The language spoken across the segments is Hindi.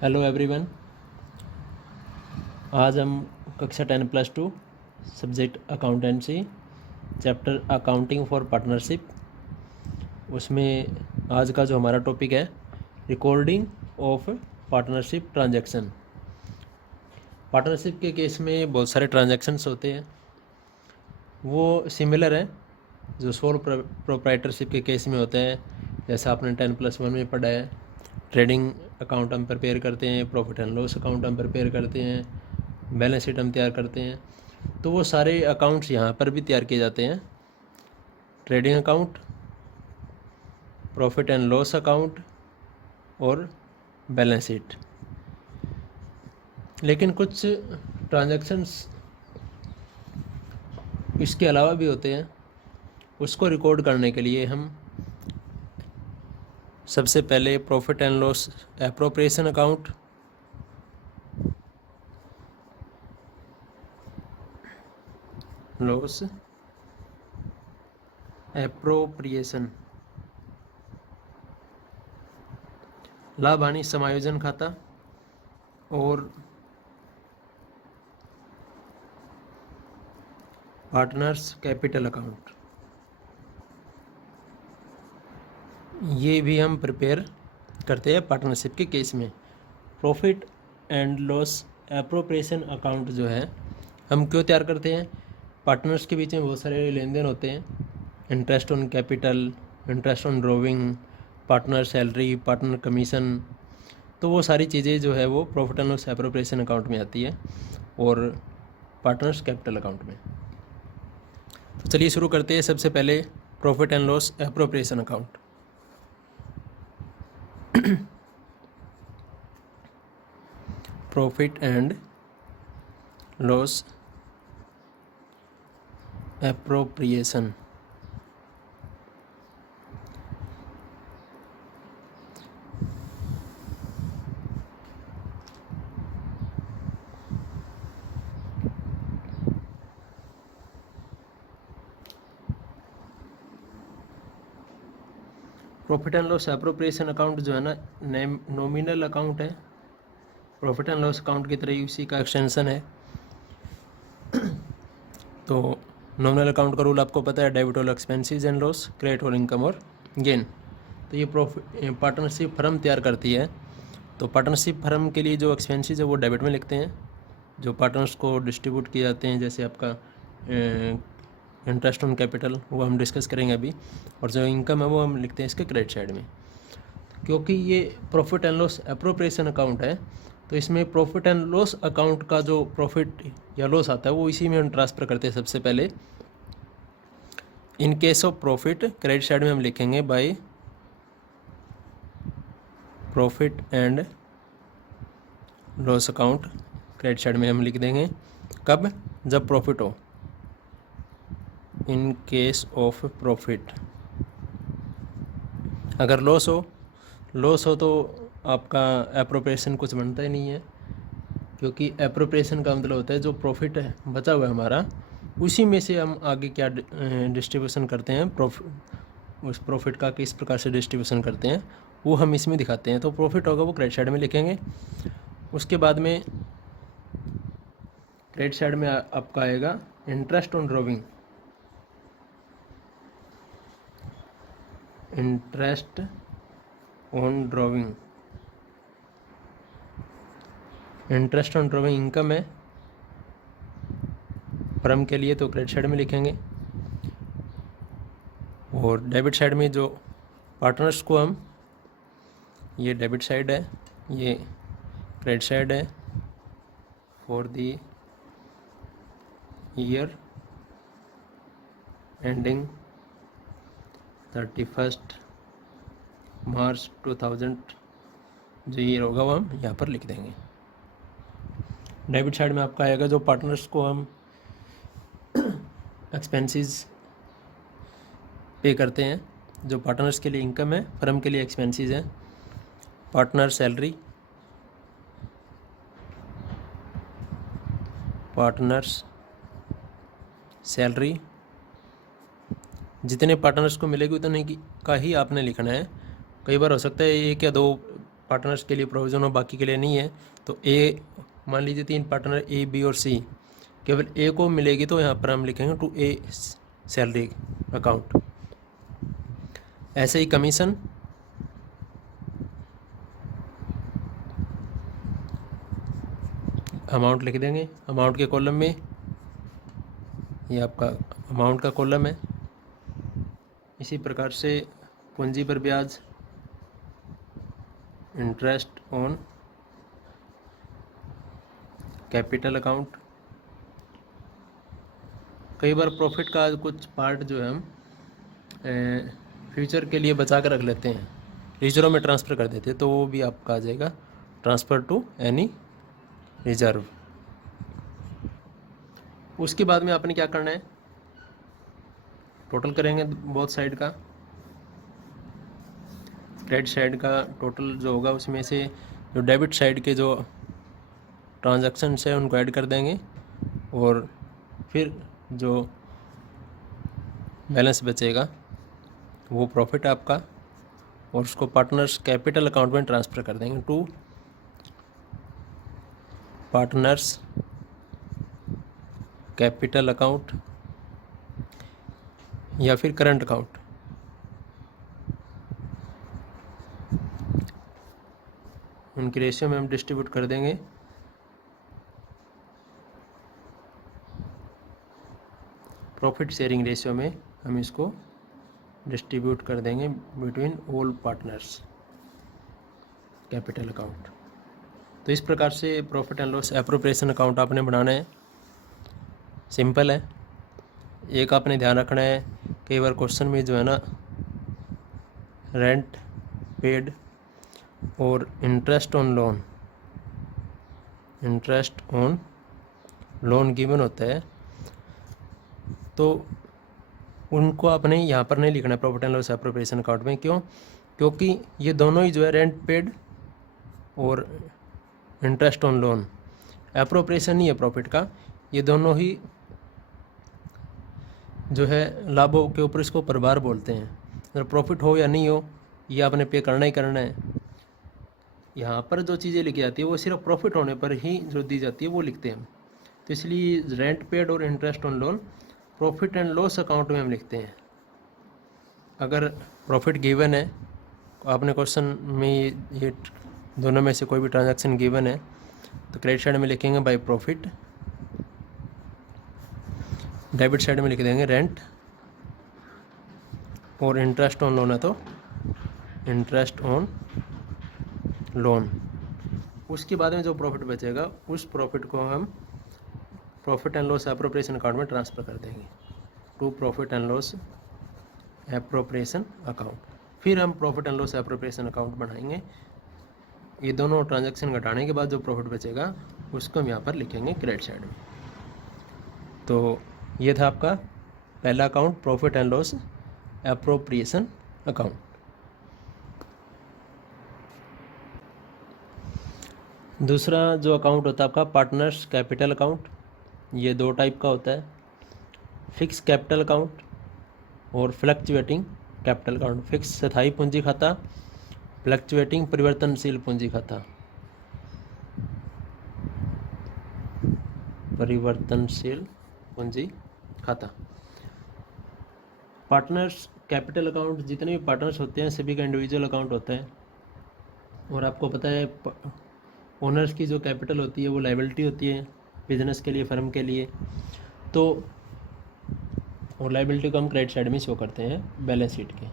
Hello everyone. आज हम कक्षा 10+2 subject accountancy chapter accounting for partnership, उसमें आज का जो हमारा टॉपिक है recording of partnership transaction. Partnership के केस में बहुत सारे ट्रांजैक्शंस होते हैं, वो सिमिलर हैं जो सोल प्रोप्राइटरशिप के केस में होते हैं। जैसा आपने 10+1 में पढ़ा है, ट्रेडिंग अकाउंट हम प्रिपेयर करते हैं, प्रॉफिट एंड लॉस अकाउंट हम प्रिपेयर करते हैं, बैलेंस शीट हम तैयार करते हैं। तो वो सारे अकाउंट्स यहाँ पर भी तैयार किए जाते हैं। Trading account, profit and loss account और बैलेंस शीट। लेकिन कुछ ट्रांजैक्शंस इसके अलावा भी होते हैं, उसको रिकॉर्ड करने के लिए हम सबसे पहले profit and loss appropriation account, loss appropriation, लाभ हानि समायोजन खाता और पार्टनर्स कैपिटल अकाउंट, ये भी हम प्रिपेयर करते हैं पार्टनरशिप के केस में। Profit and loss appropriation account जो है हम क्यों तैयार करते हैं? पार्टनर्स के बीच में बहुत सारे लेन देन होते हैं, interest on capital, interest on drawing, partner salary, partner commission. तो वो सारी चीज़ें जो है वो profit and loss appropriation account में आती है और पार्टनर्स कैपिटल अकाउंट में। तो चलिए शुरू करते हैं। सबसे पहले profit and loss appropriation account. Profit and loss appropriation, profit and loss appropriation account जो है ना, नॉमिनल अकाउंट है। प्रॉफिट एंड लॉस अकाउंट की तरह ही उसी का एक्सटेंशन है। तो नॉमिनल अकाउंट का रूल आपको पता है, debit all expenses and loss, credit all income और गेन। तो ये पार्टनरशिप फर्म तैयार करती है। तो पार्टनरशिप फर्म के लिए जो एक्सपेंसेस है वो डेबिट में लिखते हैं, जो पार्टनर्स को डिस्ट्रीब्यूट किए जाते हैं, जैसे आपका इंटरेस्ट ऑन कैपिटल, वो हम डिस्कस करेंगे अभी, और जो इनकम है वो हम लिखते हैं इसके क्रेडिट साइड में। क्योंकि ये profit and loss appropriation account है, तो इसमें प्रॉफिट एंड लॉस अकाउंट का जो प्रॉफिट या लॉस आता है वो इसी में हम ट्रांसफ़र करते हैं। सबसे पहले in case of profit credit side में हम लिखेंगे by profit and loss account, credit side में हम लिख देंगे कब? जब प्रॉफिट हो। In case of profit. अगर लॉस हो तो आपका एप्रोप्रिएशन कुछ बनता ही नहीं है, क्योंकि एप्रोप्रिएशन का मतलब होता है जो प्रॉफिट है बचा हुआ है हमारा, उसी में से हम आगे क्या डिस्ट्रीब्यूशन करते हैं, उस प्रॉफिट का किस प्रकार से डिस्ट्रीब्यूशन करते हैं वो हम इसमें दिखाते हैं। तो प्रॉफिट होगा वो क्रेडिट साइड में लिखेंगे। उसके बाद में क्रेडिट साइड में आपका आएगा interest on drawing, interest on drawing, interest on drawing income है फर्म के लिए, तो क्रेडिट साइड में लिखेंगे। और डेबिट साइड में जो पार्टनर्स को हम, ये डेबिट साइड है, ये क्रेडिट साइड है फॉर द ईयर एंडिंग 31 मार्च 2000, जो ईयर होगा वो हम यहाँ पर लिख देंगे। डेबिट साइड में आपका आएगा जो पार्टनर्स को हम एक्सपेंसेस पे करते हैं, जो पार्टनर्स के लिए इनकम है, फर्म के लिए एक्सपेंसेस है। पार्टनर सैलरी, पार्टनर्स सैलरी जितने पार्टनर्स को मिलेगी उतने का ही आपने लिखना है। कई बार हो सकता है एक या दो पार्टनर्स के लिए प्रोविज़न हो, बाकी के लिए नहीं है, तो ए मान लीजिए 3 पार्टनर ए, बी और सी, केवल ए को मिलेगी तो यहाँ पर हम लिखेंगे टू ए सैलरी अकाउंट। ऐसे ही कमीशन, अमाउंट लिख देंगे अमाउंट के कॉलम में, ये आपका अमाउंट का कॉलम है। इसी प्रकार से पूंजी पर ब्याज, इंटरेस्ट ऑन कैपिटल अकाउंट। कई बार प्रॉफिट का कुछ पार्ट जो है हम फ्यूचर के लिए बचा कर रख लेते हैं, रिजर्व में ट्रांसफ़र कर देते हैं, तो वो भी आपका आ जाएगा ट्रांसफ़र टू एनी रिजर्व। उसके बाद में आपने क्या करना है, टोटल करेंगे बोथ साइड का, क्रेडिट साइड का टोटल जो होगा उसमें से जो डेबिट साइड के जो ट्रांजैक्शंस है उनको ऐड कर देंगे, और फिर जो बैलेंस बचेगा वो प्रॉफिट आपका, और उसको पार्टनर्स कैपिटल अकाउंट में ट्रांसफ़र कर देंगे टू पार्टनर्स कैपिटल अकाउंट या फिर करंट अकाउंट। उनकी रेशियो में हम डिस्ट्रीब्यूट कर देंगे। प्रॉफिट शेयरिंग रेशियो में हम इसको डिस्ट्रीब्यूट कर देंगे between all partners capital account. तो इस प्रकार से profit and loss appropriation account आपने बनाना है। सिंपल है। एक आपने ध्यान रखना है, कई बार क्वेश्चन में जो है ना रेंट पेड और इंटरेस्ट ऑन लोन गिवन होता है, तो उनको आपने यहाँ पर नहीं लिखना है profit and loss appropriation account में। क्यों? क्योंकि ये दोनों ही जो है रेंट पेड और इंटरेस्ट ऑन लोन, एप्रोप्रिएशन नहीं है प्रॉफिट का, ये दोनों ही जो है लाभों के ऊपर इसको प्रभार बोलते हैं। अगर प्रॉफिट हो या नहीं हो ये आपने पे करना ही करना है। यहाँ पर जो चीज़ें लिखी जाती है वो सिर्फ प्रॉफिट होने पर ही जो दी जाती है वो लिखते हैं। तो इसलिए रेंट पेड और interest on loan profit and loss account में हम लिखते हैं। अगर प्रॉफिट गिवन है, आपने क्वेश्चन में ये दोनों में से कोई भी ट्रांजैक्शन गिवन है, तो क्रेडिट साइड में लिखेंगे बाय प्रॉफिट, डेबिट साइड में लिख देंगे रेंट, और इंटरेस्ट ऑन लोन है तो इंटरेस्ट ऑन लोन। उसके बाद में जो प्रॉफिट बचेगा उस प्रॉफिट को हम profit and loss appropriation account में ट्रांसफ़र कर देंगे to profit and loss appropriation account. फिर हम profit and loss appropriation account बनाएंगे। ये दोनों ट्रांजैक्शन घटाने के बाद जो प्रॉफिट बचेगा उसको हम यहाँ पर लिखेंगे क्रेडिट साइड में। तो ये था आपका पहला account, profit and loss appropriation account. दूसरा जो अकाउंट होता है आपका पार्टनर्स कैपिटल अकाउंट। ये दो टाइप का होता है, फिक्स कैपिटल अकाउंट और फ्लक्चुएटिंग कैपिटल अकाउंट। फिक्स स्थायी पूंजी खाता, फ्लक्चुएटिंग परिवर्तनशील पूंजी खाता। परिवर्तनशील पूंजी खाता। पार्टनर्स कैपिटल अकाउंट, जितने भी पार्टनर्स होते हैं सभी का इंडिविजुअल अकाउंट होता है। और आपको पता है ओनर्स की जो कैपिटल होती है वो लायबिलिटी होती है बिजनेस के लिए, फर्म के लिए। तो और लायबिलिटी को हम क्रेडिट साइड में शो करते हैं बैलेंस शीट के।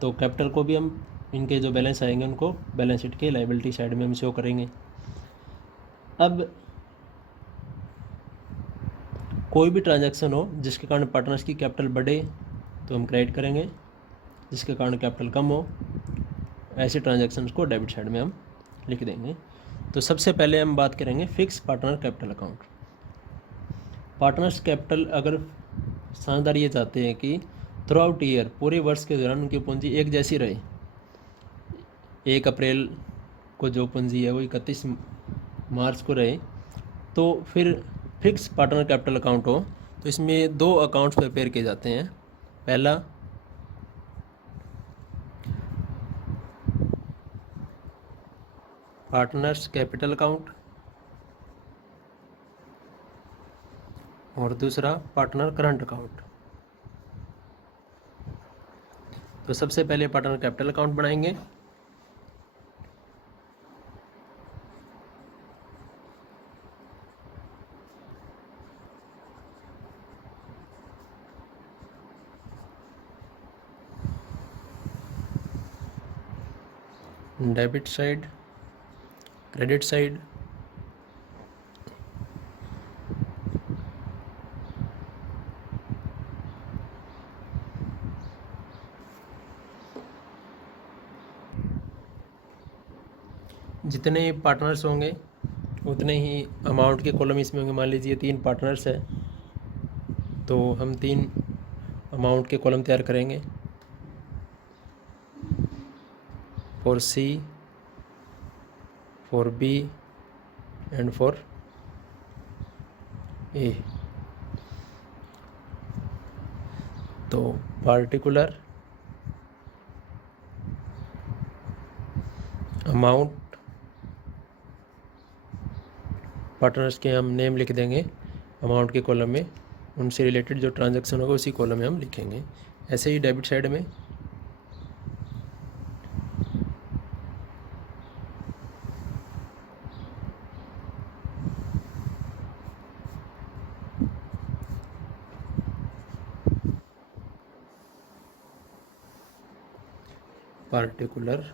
तो कैपिटल को भी हम इनके जो बैलेंस आएंगे उनको बैलेंस शीट के लायबिलिटी साइड में हम शो करेंगे। अब कोई भी ट्रांजैक्शन हो जिसके कारण पार्टनर्स की कैपिटल बढ़े तो हम क्रेडिट करेंगे, जिसके कारण कैपिटल कम हो ऐसे ट्रांजैक्शंस को डेबिट साइड में हम लिख देंगे। तो सबसे पहले हम बात करेंगे fix partner capital account. Partners capital अगर समझदार ये चाहते हैं कि थ्रू आउट ईयर, पूरे वर्ष के दौरान उनकी पूंजी एक जैसी रहे, 1 अप्रैल को जो पूंजी है वो 31 मार्च को रहे, तो फिर फिक्स पार्टनर कैपिटल अकाउंट हो। तो इसमें 2 अकाउंट्स प्रिपेयर किए जाते हैं। पहला पार्टनर्स कैपिटल अकाउंट और दूसरा पार्टनर करंट अकाउंट। तो सबसे पहले पार्टनर कैपिटल अकाउंट बनाएंगे। डेबिट साइड, क्रेडिट साइड, जितने पार्टनर्स होंगे उतने ही अमाउंट के कॉलम इसमें होंगे। मान लीजिए 3 पार्टनर्स है तो हम 3 अमाउंट के कॉलम तैयार करेंगे, for C, for B and for A. तो पार्टिकुलर अमाउंट, पार्टनर्स के हम नेम लिख देंगे अमाउंट के कॉलम में, उनसे रिलेटेड जो ट्रांजैक्शन होगा उसी कॉलम में हम लिखेंगे। ऐसे ही डेबिट साइड में पार्टिकुलर।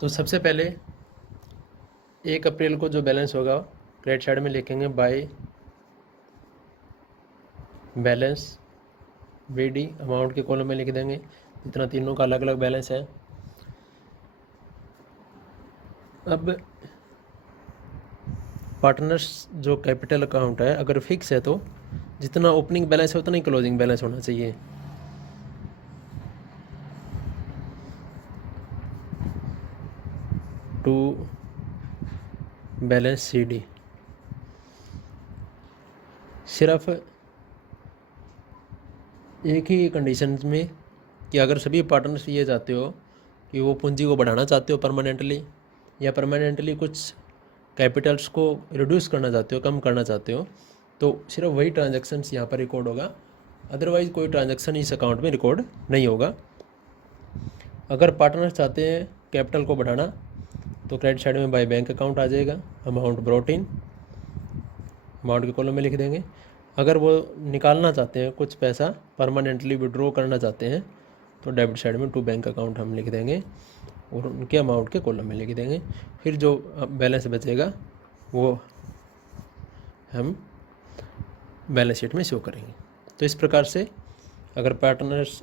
तो सबसे पहले 1 अप्रैल को जो बैलेंस होगा क्रेडिट साइड में लिखेंगे बाय बैलेंस बीडी, अमाउंट के कॉलम में लिख देंगे जितना तीनों का अलग अलग बैलेंस है। अब पार्टनर्स जो कैपिटल अकाउंट है अगर फिक्स है तो जितना ओपनिंग बैलेंस है उतना ही क्लोजिंग बैलेंस होना चाहिए। To balance C D. सिर्फ एक ही कंडीशन में कि अगर सभी पार्टनर्स ये चाहते हो कि वो पूंजी को बढ़ाना चाहते हो परमानेंटली, या परमानेंटली कुछ कैपिटल्स को रिड्यूस करना चाहते हो, कम करना चाहते हो, तो सिर्फ वही ट्रांजैक्शंस यहाँ पर रिकॉर्ड होगा, अदरवाइज़ कोई ट्रांजैक्शन इस अकाउंट में रिकॉर्ड नहीं होगा। अगर पार्टनर्स चाहते हैं कैपिटल को बढ़ाना तो क्रेडिट साइड में बाय बैंक अकाउंट आ जाएगा, अमाउंट ब्रॉट इन, अमाउंट के कॉलम में लिख देंगे। अगर वो निकालना चाहते हैं कुछ पैसा, परमानेंटली विड्रॉ करना चाहते हैं, तो डेबिट साइड में टू बैंक अकाउंट हम लिख देंगे और उनके अमाउंट के कॉलम में लिख देंगे। फिर जो बैलेंस बचेगा वो हम बैलेंस शीट में शो करेंगे। तो इस प्रकार से अगर पार्टनर्स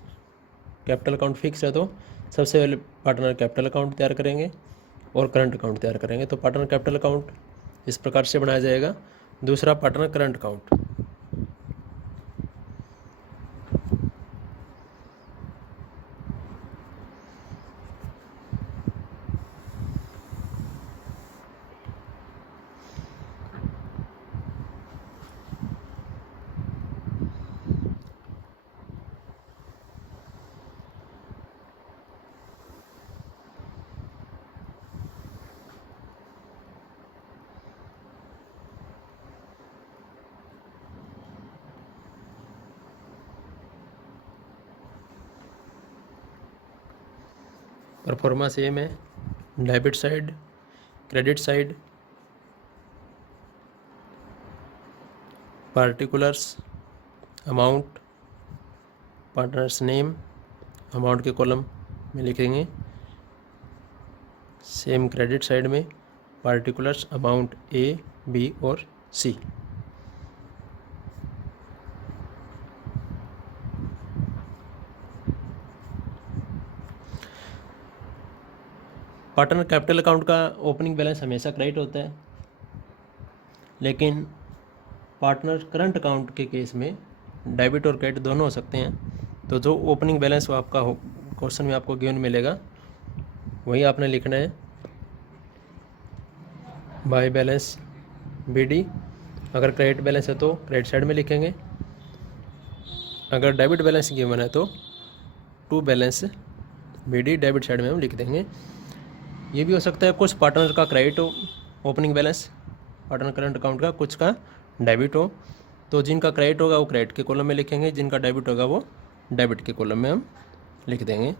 कैपिटल अकाउंट फिक्स है तो सबसे पहले पार्टनर कैपिटल अकाउंट तैयार करेंगे और करंट अकाउंट तैयार करेंगे। तो पार्टनर कैपिटल अकाउंट इस प्रकार से बनाया जाएगा। दूसरा partner current account, proforma same है, debit side, credit side, particulars, amount, partners name, amount के कॉलम में लिखेंगे। सेम क्रेडिट साइड में पार्टिकुलर्स, अमाउंट ए, बी और सी। पार्टनर कैपिटल अकाउंट का ओपनिंग बैलेंस हमेशा क्रेडिट होता है, लेकिन पार्टनर करंट अकाउंट के केस में डेबिट और क्रेडिट दोनों हो सकते हैं। तो जो ओपनिंग बैलेंस वो आपका क्वेश्चन में आपको गिवन मिलेगा वही आपने लिखना है, बाय बैलेंस बीडी। अगर क्रेडिट बैलेंस है तो क्रेडिट साइड में लिखेंगे, अगर डेबिट बैलेंस गिवन है तो to balance BD debit side में हम लिख देंगे। ये भी हो सकता है कुछ पार्टनर का क्रेडिट हो, opening balance partner current account का, कुछ का डेबिट हो, तो जिनका क्रेडिट होगा वो क्रेडिट के कॉलम में लिखेंगे, जिनका डेबिट होगा वो डेबिट के कॉलम में हम लिख देंगे।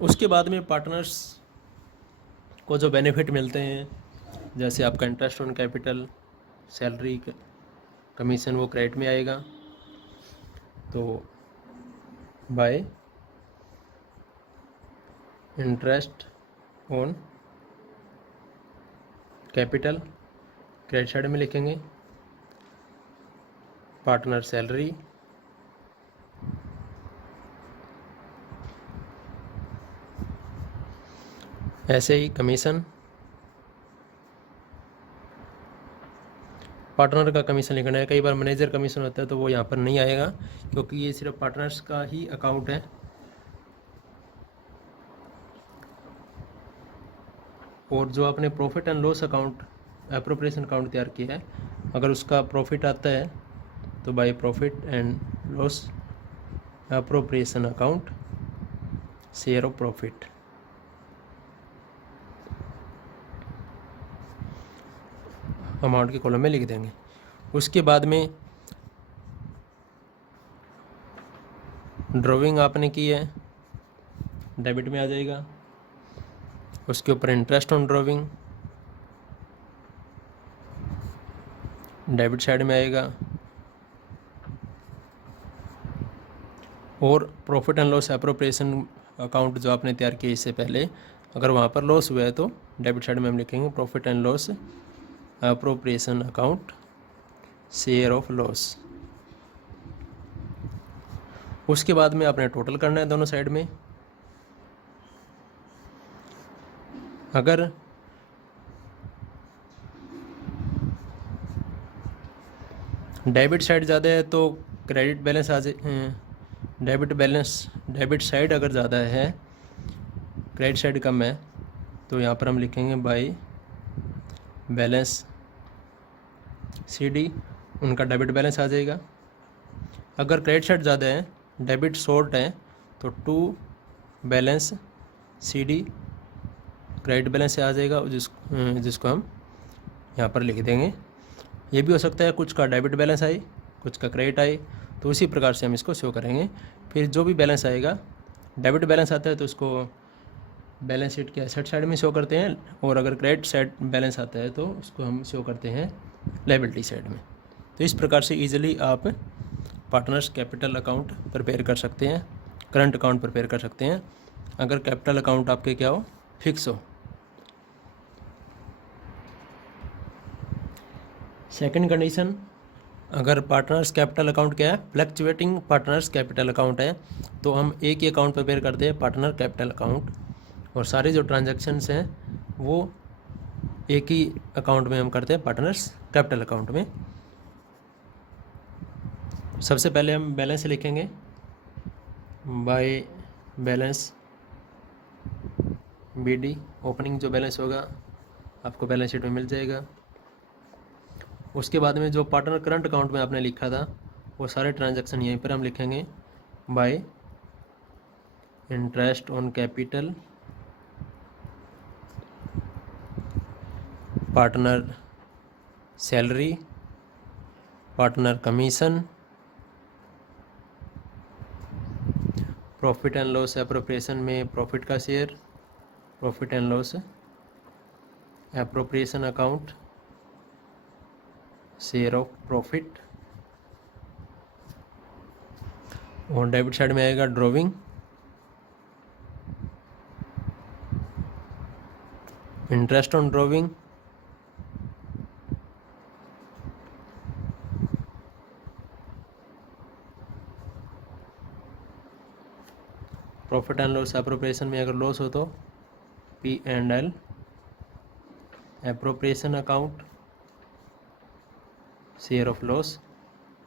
उसके बाद में पार्टनर्स को जो बेनिफिट मिलते हैं, जैसे आपका interest on capital, salary, commission, वो क्रेडिट में आएगा। तो bye interest on capital credit side में लिखेंगे, पार्टनर सैलरी, ऐसे ही कमीशन, पार्टनर का कमीशन लिखना है। कई बार मैनेजर कमीशन होता है तो वो यहाँ पर नहीं आएगा, क्योंकि ये सिर्फ पार्टनर्स का ही अकाउंट है। और जो आपने profit and loss account, appropriation account तैयार किया है, अगर उसका प्रॉफिट आता है तो by profit and loss appropriation account, share of profit, amount के कॉलम में लिख देंगे। उसके बाद में ड्राइंग आपने की है, डेबिट में आ जाएगा। उसके ऊपर interest on drawing debit side में आएगा। और profit and loss appropriation account जो आपने तैयार किया इससे पहले, अगर वहाँ पर लॉस हुआ है तो डेबिट साइड में हम लिखेंगे profit and loss appropriation account, share of loss. उसके बाद में आपने टोटल करना है दोनों साइड में। अगर डेबिट साइड ज़्यादा है तो क्रेडिट बैलेंस आ जाए, डेबिट साइड अगर ज़्यादा है, क्रेडिट साइड कम है, तो यहाँ पर हम लिखेंगे बाय बैलेंस CD, उनका डेबिट बैलेंस आ जाएगा। अगर क्रेडिट साइड ज़्यादा है, डेबिट शॉर्ट है, तो to balance CD credit balance से आ जाएगा, जिसको हम यहाँ पर लिख देंगे। ये भी हो सकता है कुछ का डेबिट बैलेंस आए, कुछ का क्रेडिट आए, तो इसी प्रकार से हम इसको शो करेंगे। फिर जो भी बैलेंस आएगा, डेबिट बैलेंस आता है तो उसको बैलेंस शीट के एसेट साइड में शो करते हैं, और अगर क्रेडिट साइड बैलेंस आता है तो उसको हम शो करते हैं लायबिलिटी साइड में। तो इस प्रकार से ईजिली आप पार्टनर्स कैपिटल अकाउंट प्रिपेयर कर सकते हैं, करंट अकाउंट प्रिपेयर कर सकते हैं, अगर कैपिटल अकाउंट आपके क्या हो, फिक्स हो। सेकंड कंडीशन, अगर पार्टनर्स कैपिटल अकाउंट क्या है, फ्लक्चुएटिंग पार्टनर्स कैपिटल अकाउंट है, तो हम एक ही अकाउंट प्रिपेयर करते हैं, पार्टनर कैपिटल अकाउंट, और सारे जो ट्रांजैक्शंस हैं वो एक ही अकाउंट में हम करते हैं, पार्टनर्स कैपिटल अकाउंट में। सबसे पहले हम बैलेंस लिखेंगे, बाय बैलेंस BD, ओपनिंग जो बैलेंस होगा आपको बैलेंस शीट में मिल जाएगा। उसके बाद में जो पार्टनर करंट अकाउंट में आपने लिखा था वो सारे ट्रांजैक्शन यहीं पर हम लिखेंगे, bye interest on capital, partner salary, partner commission, profit and loss appropriation में प्रॉफिट का share, profit and loss appropriation account, share of profit, और डेबिट साइड में आएगा drawing, interest on drawing, profit and loss appropriation में अगर लॉस हो तो P&L, appropriation account, share of loss.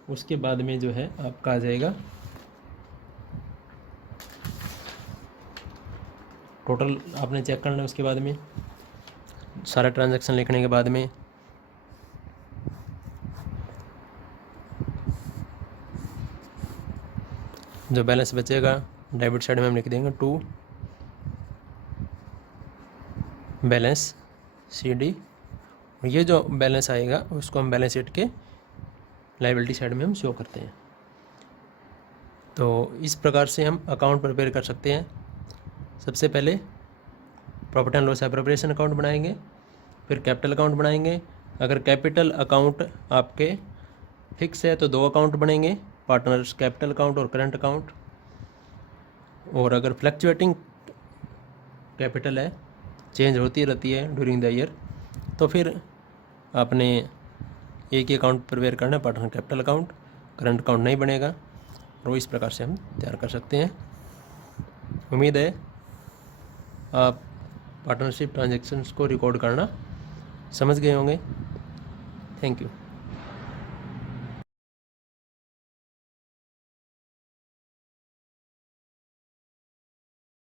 उसके बाद में जो है आपका आ जाएगा टोटल, आपने चेक करना है। उसके बाद में सारा ट्रांजैक्शन लिखने के बाद में जो बैलेंस बचेगा डेबिट साइड में हम लिख देंगे टू बैलेंस CD, और ये जो बैलेंस आएगा उसको हम बैलेंस शीट के लायबिलिटी साइड में हम शो करते हैं। तो इस प्रकार से हम अकाउंट प्रिपेयर कर सकते हैं। सबसे पहले profit and loss appropriation account बनाएंगे, फिर कैपिटल अकाउंट बनाएंगे। अगर कैपिटल अकाउंट आपके फिक्स है तो 2 अकाउंट बनेंगे, पार्टनर्स कैपिटल अकाउंट और करंट अकाउंट। और अगर फ्लक्चुएटिंग कैपिटल है, चेंज होती रहती है ड्यूरिंग द ईयर, तो फिर आपने एक ही अकाउंट प्रिपेयर करना है, partner capital account, current account नहीं बनेगा। और इस प्रकार से हम तैयार कर सकते हैं। उम्मीद है आप पार्टनरशिप ट्रांजैक्शंस को रिकॉर्ड करना समझ गए होंगे। Thank you.